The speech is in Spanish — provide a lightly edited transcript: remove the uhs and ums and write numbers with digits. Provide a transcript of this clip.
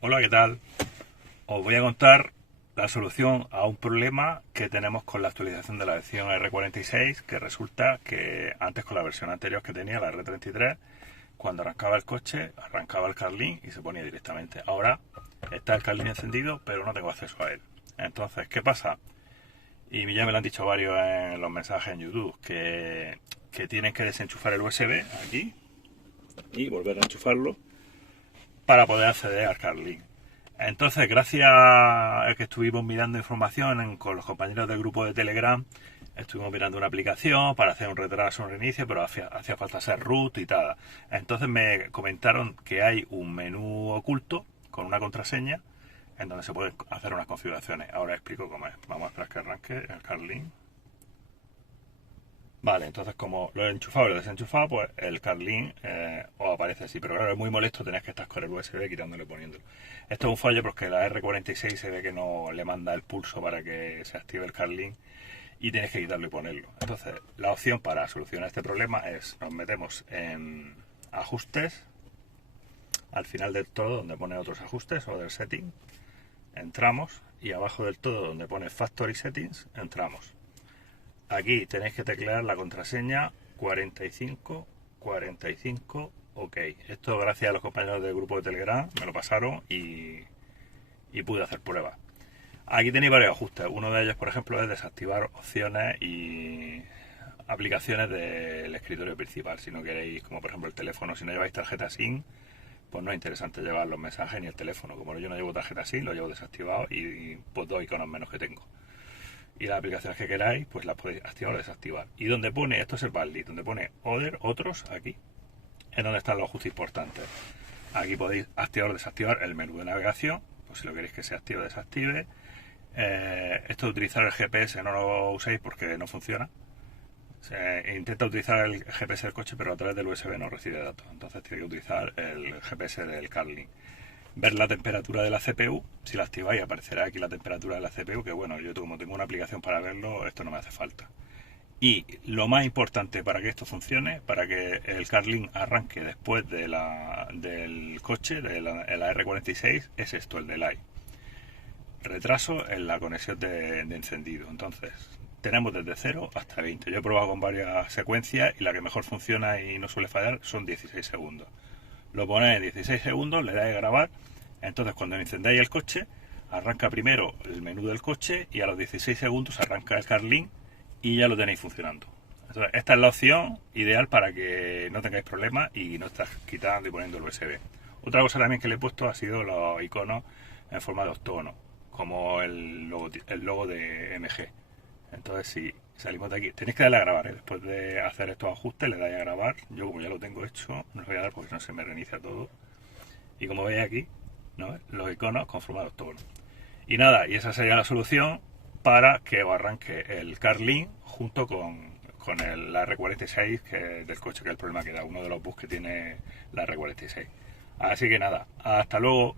Hola, ¿qué tal? Os voy a contar la solución a un problema que tenemos con la actualización de la versión R46, que resulta que antes con la versión anterior que tenía, la R33, cuando arrancaba el coche, arrancaba el Carlin y se ponía directamente. Ahora está el Carlin encendido, pero no tengo acceso a él. Entonces, ¿qué pasa? Y ya me lo han dicho varios en los mensajes en YouTube, que tienen que desenchufar el USB aquí y volver a enchufarlo para poder acceder al Carlin. Entonces, gracias a que estuvimos mirando información con los compañeros del grupo de Telegram, estuvimos mirando una aplicación para hacer un retraso, un reinicio, pero hacía falta ser root y tal. Entonces me comentaron que hay un menú oculto con una contraseña en donde se pueden hacer unas configuraciones. Ahora explico cómo es. Vamos a esperar que arranque el Carlin. Vale, entonces como lo he enchufado y lo he desenchufado, pues el Carlin os aparece así. Pero claro, es muy molesto tener que estar con el USB quitándolo y poniéndolo. Esto es un fallo porque la R46 se ve que no le manda el pulso para que se active el Carlin y tienes que quitarlo y ponerlo. Entonces, la opción para solucionar este problema es nos metemos en ajustes, al final del todo donde pone otros ajustes o del setting, entramos y abajo del todo donde pone factory settings, entramos. Aquí tenéis que teclear la contraseña 4545 OK. Esto gracias a los compañeros del grupo de Telegram me lo pasaron y pude hacer pruebas. Aquí tenéis varios ajustes. Uno de ellos, por ejemplo, es desactivar opciones y aplicaciones del escritorio principal. Si no queréis, como por ejemplo el teléfono, si no lleváis tarjeta SIM, pues no es interesante llevar los mensajes ni el teléfono. Como yo no llevo tarjeta SIM, lo llevo desactivado y pues dos iconos menos que tengo. Y las aplicaciones que queráis, pues las podéis activar o desactivar. Y donde pone, esto es el Badly, donde pone Other, otros, aquí, es donde están los ajustes importantes. Aquí podéis activar o desactivar el menú de navegación, pues si lo queréis que se active o desactive. Esto de utilizar el GPS no lo uséis porque no funciona. Intenta utilizar el GPS del coche, pero a través del USB no recibe datos. Entonces tiene que utilizar el GPS del Carlin. Ver la temperatura de la CPU, si la activáis aparecerá aquí la temperatura de la CPU, que bueno, yo como tengo una aplicación para verlo, esto no me hace falta. Y lo más importante para que esto funcione, para que el Carlin arranque después del coche, de la R46, es esto, el delay. Retraso en la conexión de encendido. Entonces, tenemos desde 0 hasta 20. Yo he probado con varias secuencias y la que mejor funciona y no suele fallar son 16 segundos. Lo ponéis en 16 segundos, le dais a grabar. Entonces, cuando encendáis el coche, arranca primero el menú del coche y a los 16 segundos arranca el Carlin y ya lo tenéis funcionando. Entonces, esta es la opción ideal para que no tengáis problemas y no estés quitando y poniendo el USB. Otra cosa también que le he puesto ha sido los iconos en forma de octógono, como el logo de MG. Entonces, si salimos de aquí, tenéis que darle a grabar, ¿eh? Después de hacer estos ajustes, le dais a grabar. Yo, como ya lo tengo hecho, no os voy a dar porque no se me reinicia todo. Y como veis aquí, ¿no? Los iconos con forma de octógono. Y nada, y esa sería la solución para que os arranque el Carlin junto con la R46 que del coche, que es el problema que da uno de los bugs que tiene la R46. Así que nada, hasta luego.